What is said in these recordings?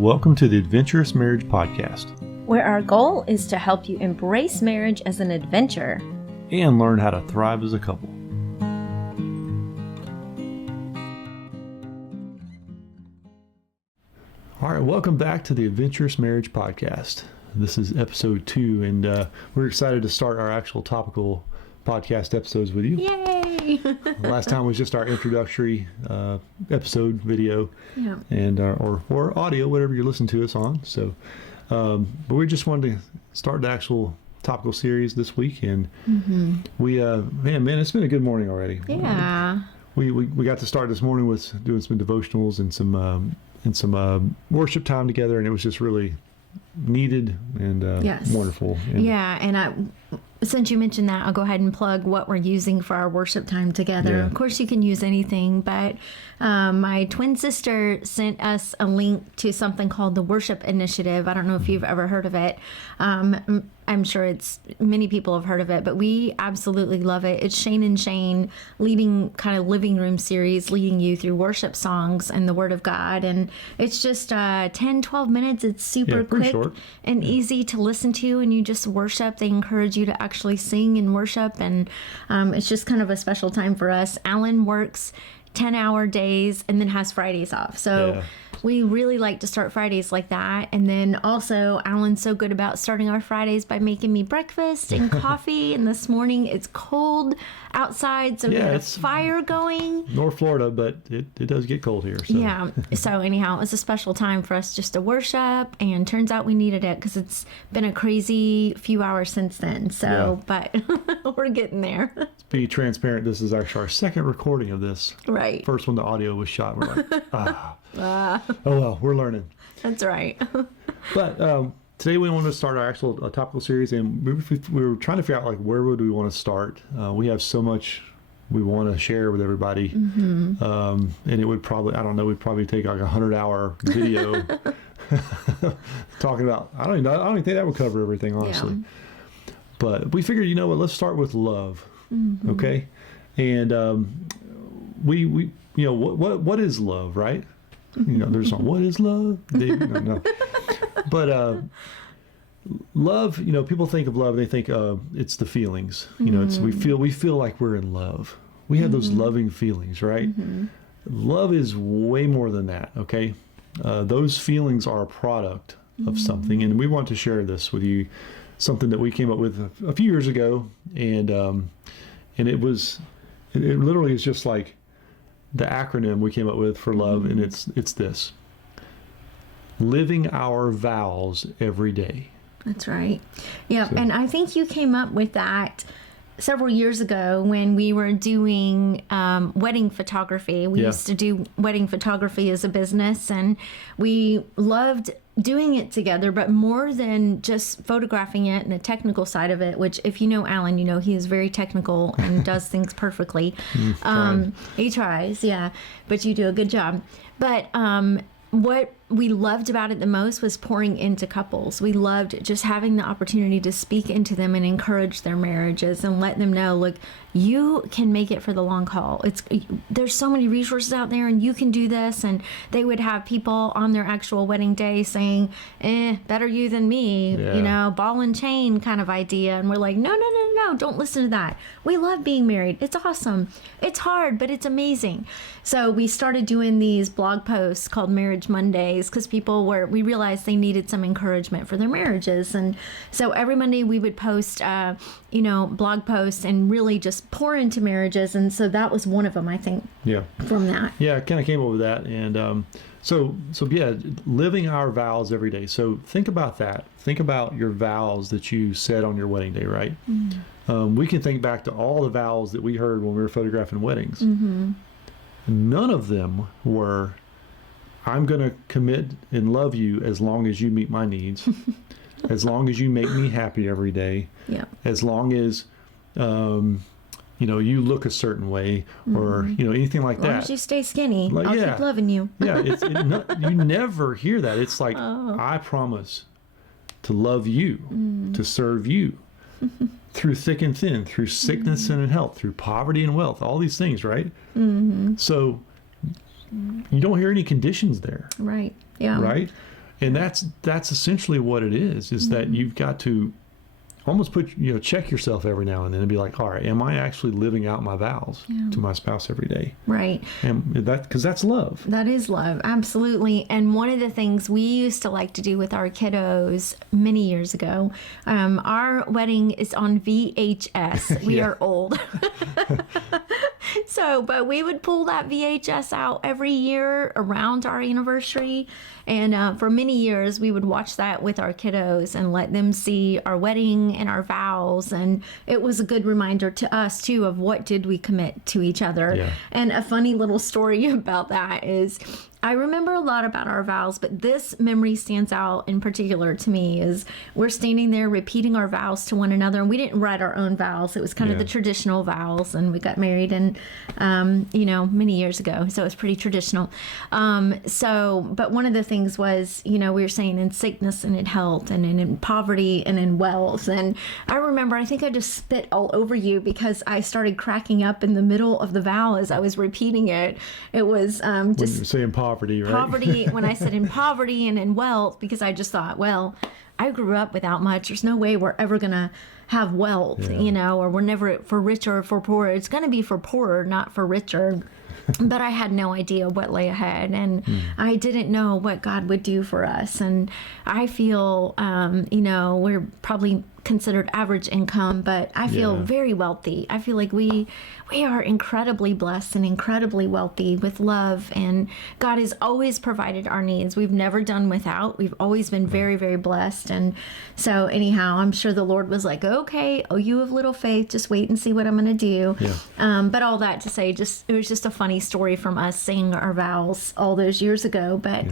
Welcome to the Adventurous Marriage Podcast, where our goal is to help you embrace marriage as an adventure and learn how to thrive as a couple. All right, welcome back to the Adventurous Marriage Podcast. This is episode 2, and we're excited to start our actual topical podcast episodes with you. Yay! Last time was just our introductory episode video, Yeah. and or audio, whatever you're listening to us on. So, but we just wanted to start the actual topical series this week, and we man, it's been a good morning already. Yeah. We got to start this morning with doing some devotionals and some worship time together, and it was just really needed and Yes. wonderful. And Yeah, and since you mentioned that, I'll go ahead and plug what we're using for our worship time together. Yeah. Of course, you can use anything, but my twin sister sent us a link to something called the Worship Initiative. I don't know if you've ever heard of it. I'm sure many people have heard of it, but we absolutely love it. It's Shane and Shane leading kind of living room series, leading you through worship songs and the Word of God. And it's just 10, 12 minutes. It's super pretty quick short. and easy to listen to, and you just worship. They encourage you to actually sing and worship, and it's just kind of a special time for us. Alan works 10-hour days and then has Fridays off. So we really like to start Fridays like that. And then also Alan's so good about starting our Fridays by making me breakfast and coffee. And this morning it's cold outside, so we got a fire going. North Florida, but it does get cold here. So. Yeah. So anyhow, it's a special time for us just to worship, and turns out we needed it because it's been a crazy few hours since then. So, but we're getting there. To be transparent, this is actually our second recording of this. Right. First one, the audio was shot. We're like, oh well, we're learning. That's right. But today we want to start our actual topical series, and we were trying to figure out, like, where would we want to start. We have so much we want to share with everybody, and it would probably, I don't know, we'd probably take like a 100-hour video talking about, I don't even think that would cover everything, honestly. Yeah. But we figured, you know what, let's start with love, okay? And we you know, what is love, right? You know, there's some, what is love? No. But love, you know, people think of love, they think it's the feelings. You know, it's we feel like we're in love. We have those loving feelings, right? Love is way more than that, okay? Those feelings are a product of something, and we want to share this with you, something that we came up with a few years ago, and it literally is just like the acronym we came up with for love, and it's this: living our vows every day. That's right. Yeah, so. And I think you came up with that several years ago when we were doing wedding photography. We used to do wedding photography as a business, and we loved doing it together, but more than just photographing it and the technical side of it, which, if you know Alan, you know he is very technical and does things perfectly. He tries, yeah, but you do a good job. But what we loved about it the most was pouring into couples. We loved just having the opportunity to speak into them and encourage their marriages and let them know, look, you can make it for the long haul. There's so many resources out there, and you can do this. And they would have people on their actual wedding day saying, better you than me, you know, ball and chain kind of idea. And we're like, no, don't listen to that. We love being married. It's awesome. It's hard, but it's amazing. So we started doing these blog posts called Marriage Mondays, because we realized they needed some encouragement for their marriages. And so every Monday we would post, blog posts and really just pour into marriages. And so that was one of them, I think, from that. Yeah, I kind of came up with that. And so living our vows every day. So think about that. Think about your vows that you said on your wedding day, right? We can think back to all the vows that we heard when we were photographing weddings. None of them were, I'm going to commit and love you as long as you meet my needs, as long as you make me happy every day, as long as, you look a certain way, or, anything like that. As long as you stay skinny, I'll keep loving you. You never hear that. It's like, I promise to love you, to serve you through thick and thin, through sickness and in health, through poverty and wealth, all these things, right? So you don't hear any conditions there. Right. Yeah. Right? And that's essentially what it is that you've got to almost check yourself every now and then and be like, all right, am I actually living out my vows to my spouse every day? Right. And because that's love. That is love. Absolutely. And one of the things we used to like to do with our kiddos many years ago, our wedding is on VHS. We are old. But we would pull that VHS out every year around our anniversary. And for many years, we would watch that with our kiddos and let them see our wedding and our vows. And it was a good reminder to us, too, of what did we commit to each other. Yeah. And a funny little story about that is I remember a lot about our vows, but this memory stands out in particular to me is we're standing there repeating our vows to one another. And we didn't write our own vows. It was kind of the traditional vows. And we got married many years ago. So it's pretty traditional. But one of the things was, we were saying in sickness and in health and in poverty and in wealth. And I remember, I think I just spit all over you because I started cracking up in the middle of the vow as I was repeating it. It was just... When you're saying poverty, right? Poverty, when I said in poverty and in wealth, because I just thought, well, I grew up without much. There's no way we're ever going to have wealth, or we're never for richer or for poorer. It's going to be for poorer, not for richer. But I had no idea what lay ahead, and I didn't know what God would do for us. And I feel, we're probably considered average income, but I feel very wealthy. I feel like we are incredibly blessed and incredibly wealthy with love, and God has always provided our needs. We've never done without. We've always been very, very blessed. And so anyhow, I'm sure the Lord was like, okay, oh, you have little faith, just wait and see what I'm going to do. Yeah. But all that to say, it was just a funny story from us saying our vows all those years ago. But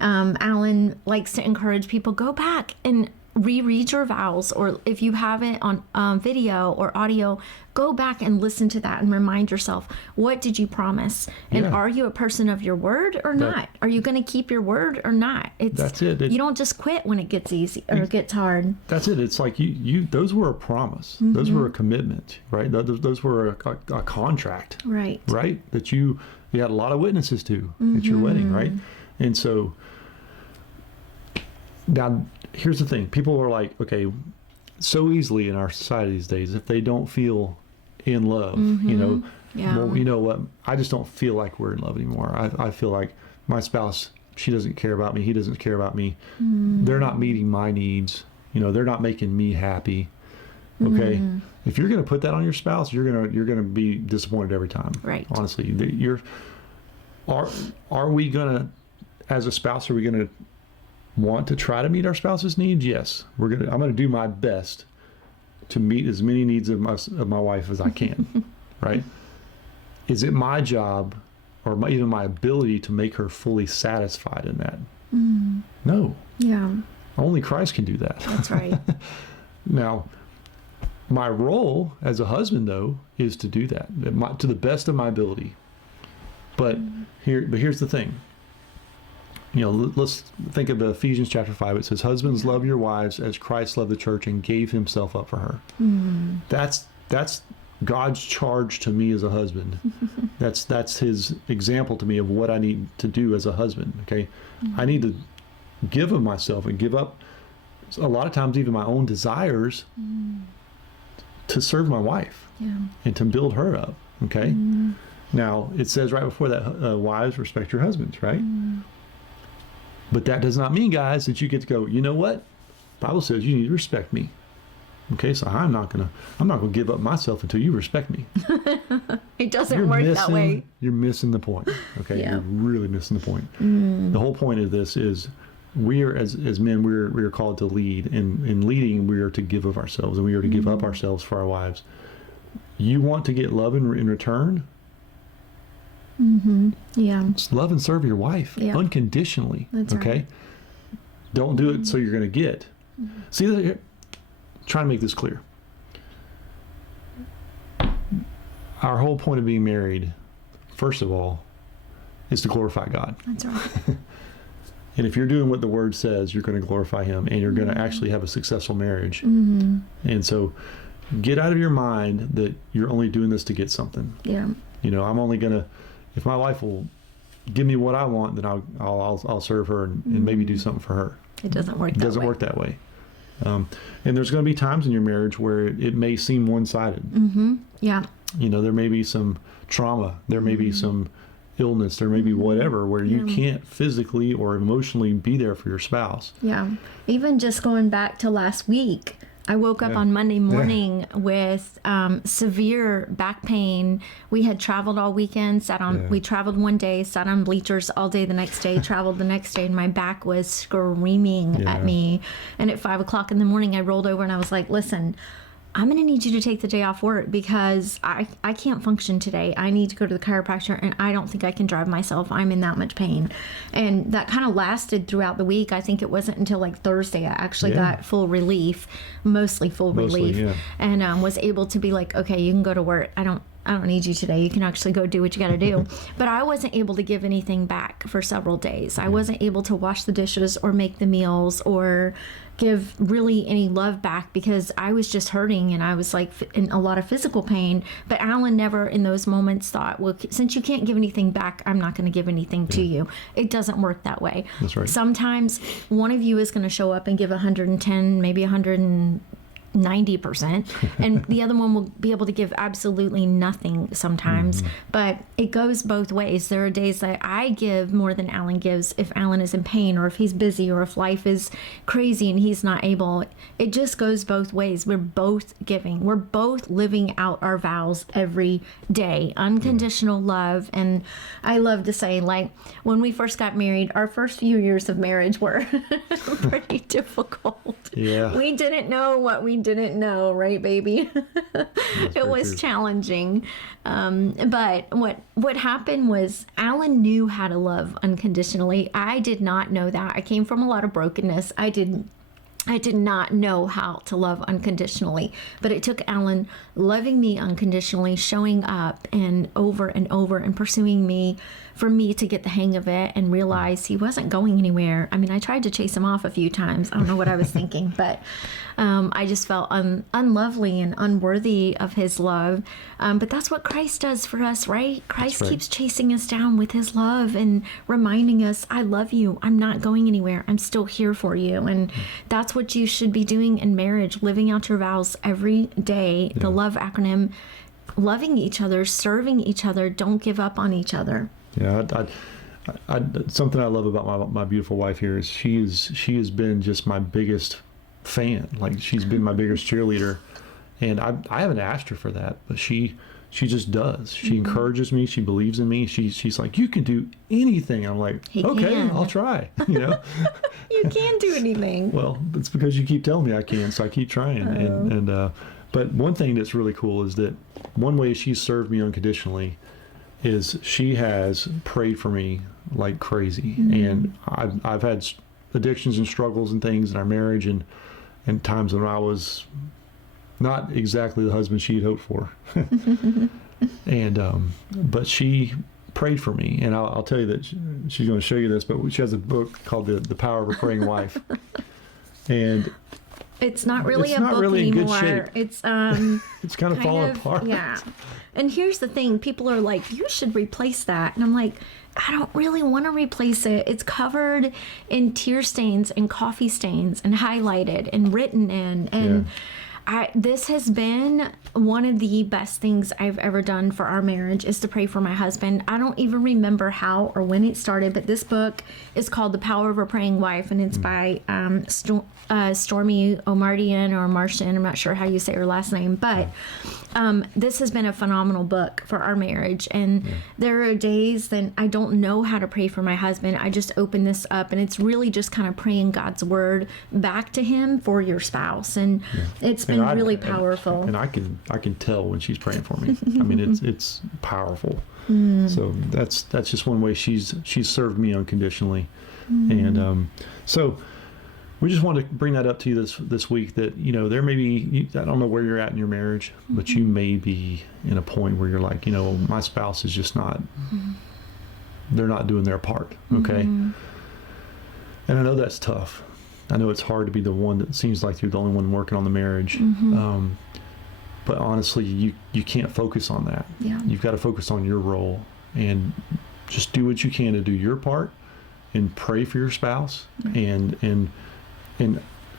Alan likes to encourage people, go back and reread your vows, or if you have it on video or audio, go back and listen to that and remind yourself, what did you promise? And are you a person of your word or not? Are you going to keep your word or not? That's it. You don't just quit when it gets easy or it gets hard. That's it. It's like you those were a promise. Mm-hmm. Those were a commitment, right? Those were a contract, right? That you had a lot of witnesses to at your wedding, right? And so now here's the thing. People are like, okay, so easily in our society these days, if they don't feel in love, well, you know what? I just don't feel like we're in love anymore. I feel like my spouse, she doesn't care about me. He doesn't care about me. They're not meeting my needs. They're not making me happy. Okay. If you're going to put that on your spouse, you're going to be disappointed every time. Right. Honestly, are we going to, as a spouse, are we going to want to try to meet our spouse's needs? Yes. I'm going to do my best to meet as many needs of my wife as I can. Right? Is it my job or even my ability to make her fully satisfied in that? No. Yeah. Only Christ can do that. That's right. Now, my role as a husband, though, is to do that to the best of my ability. But here's the thing. Let's think of Ephesians chapter 5. It says, husbands, love your wives as Christ loved the church and gave himself up for her. That's God's charge to me as a husband. That's his example to me of what I need to do as a husband. Okay. I need to give of myself and give up a lot of times even my own desires to serve my wife and to build her up. Okay. Now it says right before that, wives, respect your husbands, right? But that does not mean, guys, that you get to go, you know what? The Bible says you need to respect me. Okay, so I'm not gonna give up myself until you respect me. It doesn't work that way. You're missing the point. Okay, Yeah. You're really missing the point. The whole point of this is we are as men we are called to lead, and in leading we are to give of ourselves, and we are to give up ourselves for our wives. You want to get love in return? Yeah. Just love and serve your wife unconditionally. That's okay? right. Don't do it so you're going to get. See, trying to make this clear. Our whole point of being married, first of all, is to glorify God. That's right. And if you're doing what the Word says, you're going to glorify Him, and you're going to actually have a successful marriage. And so get out of your mind that you're only doing this to get something. Yeah. I'm only going to, if my wife will give me what I want, then I'll serve her and maybe do something for her. It doesn't work that way. It doesn't work that way. And there's going to be times in your marriage where it may seem one-sided. Mm-hmm. Yeah. You know, there may be some trauma. There may be some illness. There may be whatever where you can't physically or emotionally be there for your spouse. Yeah. Even just going back to last week, I woke up on Monday morning with severe back pain. We had traveled all weekend, we traveled one day, sat on bleachers all day the next day, traveled the next day, and my back was screaming at me. And at 5 o'clock in the morning, I rolled over and I was like, listen, I'm going to need you to take the day off work because I can't function today. I need to go to the chiropractor, and I don't think I can drive myself. I'm in that much pain. And that kind of lasted throughout the week. I think it wasn't until like Thursday I actually got full relief, mostly relief, and was able to be like, okay, you can go to work. I don't need you today. You can actually go do what you got to do. But I wasn't able to give anything back for several days. I wasn't able to wash the dishes or make the meals or give really any love back because I was just hurting and I was like in a lot of physical pain. But Alan never in those moments thought, well, since you can't give anything back, I'm not going to give anything to you. It doesn't work that way. That's right. Sometimes one of you is going to show up and give 110, maybe 190%, and the other one will be able to give absolutely nothing sometimes. But it goes both ways. There are days that I give more than Alan gives if Alan is in pain or if he's busy or if life is crazy and he's not able. It just goes both ways. We're both giving. We're both living out our vows every day. Unconditional love. And I love to say, like, when we first got married, our first few years of marriage were pretty difficult. Yeah. We didn't know what we didn't know, right, baby? It was challenging. But what happened was Alan knew how to love unconditionally. I did not know that. I came from a lot of brokenness. I did not know how to love unconditionally, but it took Alan loving me unconditionally, showing up and over and pursuing me for me to get the hang of it and realize he wasn't going anywhere. I mean, I tried to chase him off a few times. I don't know what I was thinking, but I just felt unlovely and unworthy of his love. But that's what Christ does for us, right? Christ keeps chasing us down with his love and reminding us, I love you. I'm not going anywhere. I'm still here for you. And that's what you should be doing in marriage, living out your vows every day. The love acronym, loving each other, serving each other. Don't give up on each other. Yeah, something I love about my beautiful wife here is she has been just my biggest fan. Like, she's been my biggest cheerleader, and I haven't asked her for that, but she just does. She encourages me. She believes in me. She's like, you can do anything. I'm like, okay, I'll try. You know, you can do anything. Well, it's because you keep telling me I can, so I keep trying. But one thing that's really cool is that one way she's served me unconditionally is she has prayed for me like crazy. And I've had addictions and struggles and things in our marriage and times when I was not exactly the husband she had hoped for. But she prayed for me, and I'll tell you that she's going to show you this, but she has a book called The Power of a Praying Wife. And it's not really a book anymore. It's kind of falling apart. Yeah. And here's the thing, people are like, you should replace that. And I'm like, I don't really want to replace it. It's covered in tear stains and coffee stains and highlighted and written in. And this has been one of the best things I've ever done for our marriage is to pray for my husband. I don't even remember how or when it started, but this book is called The Power of a Praying Wife, and it's by Stormy Omartian or Martian. I'm not sure how you say her last name, but this has been a phenomenal book for our marriage. And there are days that I don't know how to pray for my husband. I just open this up, and it's really just kind of praying God's word back to him for your spouse. And it's been really powerful. And I can tell when she's praying for me. I mean, it's powerful. So that's just one way she's served me unconditionally. And so we just want to bring that up to you this week, that, you know, there may be, I don't know where you're at in your marriage, but you may be in a point where you're like, you know, my spouse is just not, they're not doing their part. Okay. And I know that's tough. I know it's hard to be the one that seems like you're the only one working on the marriage. But honestly, you can't focus on that. Yeah. You've got to focus on your role. And just do what you can to do your part and pray for your spouse. And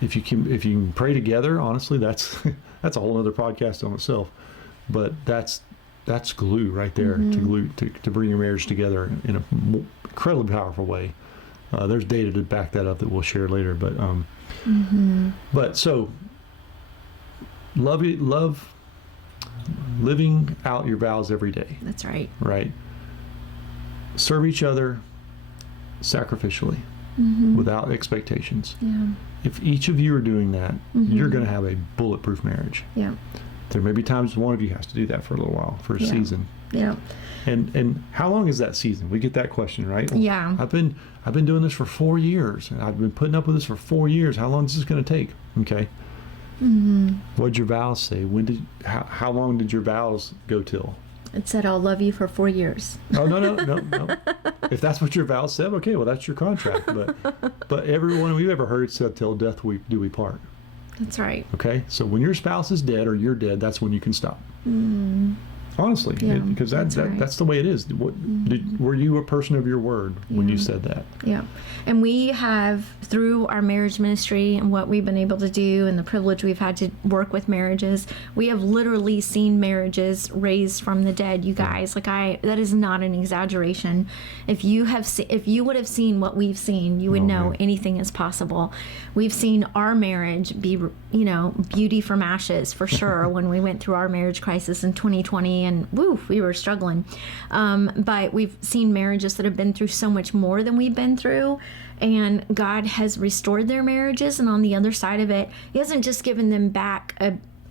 if you can pray together, honestly, that's a whole other podcast on itself. But that's glue right there to bring your marriage together in an incredibly powerful way. There's data to back that up that we'll share later. But so love living out your vows every day. That's right. Right. Serve each other sacrificially without expectations. Yeah. If each of you are doing that, you're going to have a bulletproof marriage. Yeah. There may be times one of you has to do that for a little while, for a season. Yeah. And how long is that season? We get that question, right? Well, Yeah. I've been doing this for 4 years, and I've been putting up with this for 4 years. How long is this going to take? Okay. What did your vows say? How long did your vows go till? It said, I'll love you for 4 years. Oh, no. If that's what your vows said, okay, well, that's your contract. But everyone we've ever heard said, till death do we part. That's right. Okay? So when your spouse is dead or you're dead, that's when you can stop. Honestly, because that's the way it is. Were you a person of your word when you said that? Yeah. And we have, through our marriage ministry and what we've been able to do and the privilege we've had to work with marriages, we have literally seen marriages raised from the dead, you guys. That is not an exaggeration. If you would have seen what we've seen, you would know anything is possible. We've seen our marriage be, beauty from ashes for sure when we went through our marriage crisis in 2020, and we were struggling. But we've seen marriages that have been through so much more than we've been through, and God has restored their marriages, and on the other side of it, He hasn't just given them back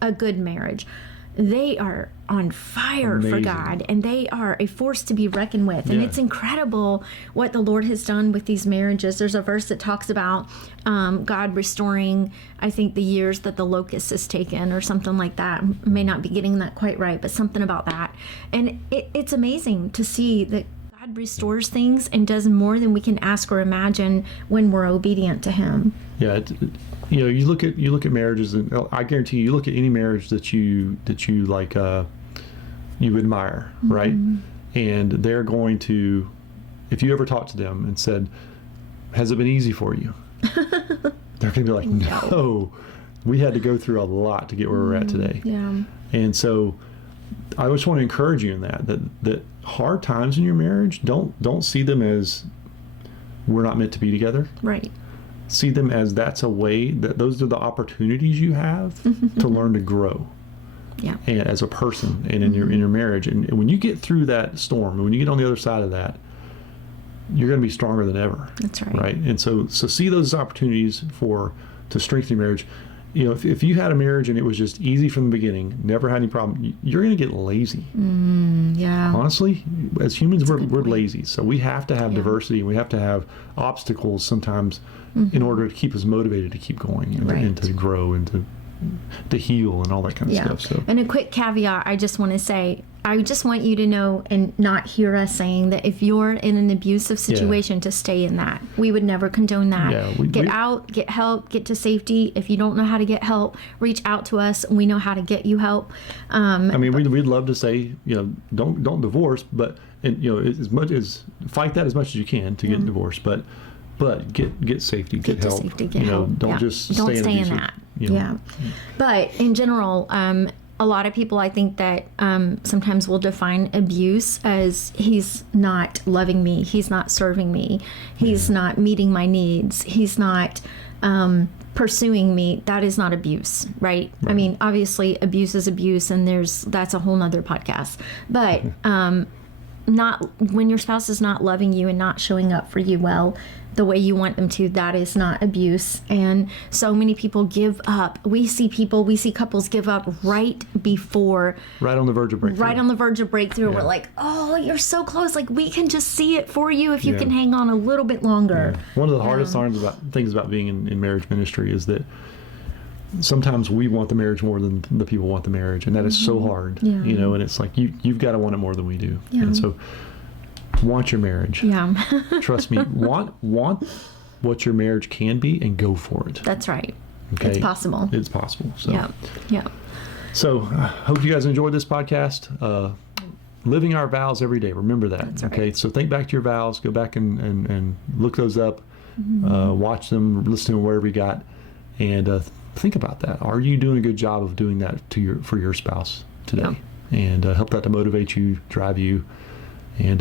a good marriage. They are on fire for God, and they are a force to be reckoned with. And it's incredible what the Lord has done with these marriages. There's a verse that talks about God restoring, I think, the years that the locust has taken, or something like that. I may not be getting that quite right, but something about that. And it's amazing to see that God restores things and does more than we can ask or imagine when we're obedient to Him. Yeah. You look at marriages, and I guarantee you look at any marriage that you like, you admire, right? And they're going to, if you ever talk to them and said, "Has it been easy for you?" They're going to be like, "No, we had to go through a lot to get where we're at today." Yeah. And so, I just want to encourage you in that hard times in your marriage, don't see them as we're not meant to be together. Right. See them as that's a way, that those are the opportunities you have to learn to grow. Yeah. And as a person and in your marriage. And when you get through that storm, and when you get on the other side of that, you're going to be stronger than ever. That's right. Right. And so see those opportunities to strengthen your marriage. If you had a marriage and it was just easy from the beginning, never had any problem, you're going to get lazy. Yeah. Honestly, as humans, we're lazy. So we have to have diversity, and we have to have obstacles sometimes in order to keep us motivated to keep going and to grow and to heal and all that kind of stuff. So. And a quick caveat, I just want to say, I just want you to know and not hear us saying that if you're in an abusive situation, to stay in that. We would never condone that. Yeah, get out, get help, get to safety. If you don't know how to get help, reach out to us. We know how to get you help. We'd love to say, don't divorce, but as much as fight that as much as you can to get divorced, but get safety, get help. Safety, get help. Don't stay in that. But in general, a lot of people, I think, that sometimes will define abuse as he's not loving me, he's not serving me, he's not meeting my needs, he's not pursuing me. That is not abuse, right? I mean, obviously, abuse is abuse, and that's a whole nother podcast. But not when your spouse is not loving you and not showing up for you well the way you want them to, that is not abuse. And so many people give up. We see couples give up right on the verge of breakthrough. We're like, oh, you're so close. Like, we can just see it for you if you can hang on a little bit longer. One of the hardest things about being in marriage ministry is that sometimes we want the marriage more than the people want the marriage, and that is so hard. And it's like you've got to want it more than we do. And so want your marriage. Trust me, want what your marriage can be, and go for it. That's right. Okay? It's possible. It's possible. So yeah. So I hope you guys enjoyed this podcast. living our vows every day. Remember that. That's okay. right. So think back to your vows. Go back and look those up. Watch them. Listen to them wherever you got, and think about that. Are you doing a good job of doing that for your spouse today? Yeah. And help that to motivate you, drive you, and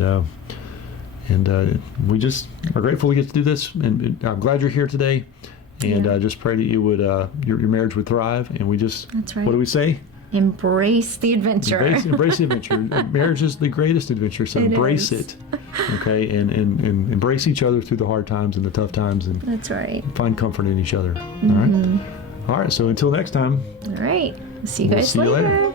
we just are grateful we get to do this. And I'm glad you're here today. And just pray that you would your marriage would thrive. And we just That's right. What do we say? Embrace the adventure. Embrace the adventure. Marriage is the greatest adventure, so embrace it. Okay, and embrace each other through the hard times and the tough times, and That's right. find comfort in each other. All right. So until next time. All right. See you We'll guys see you later.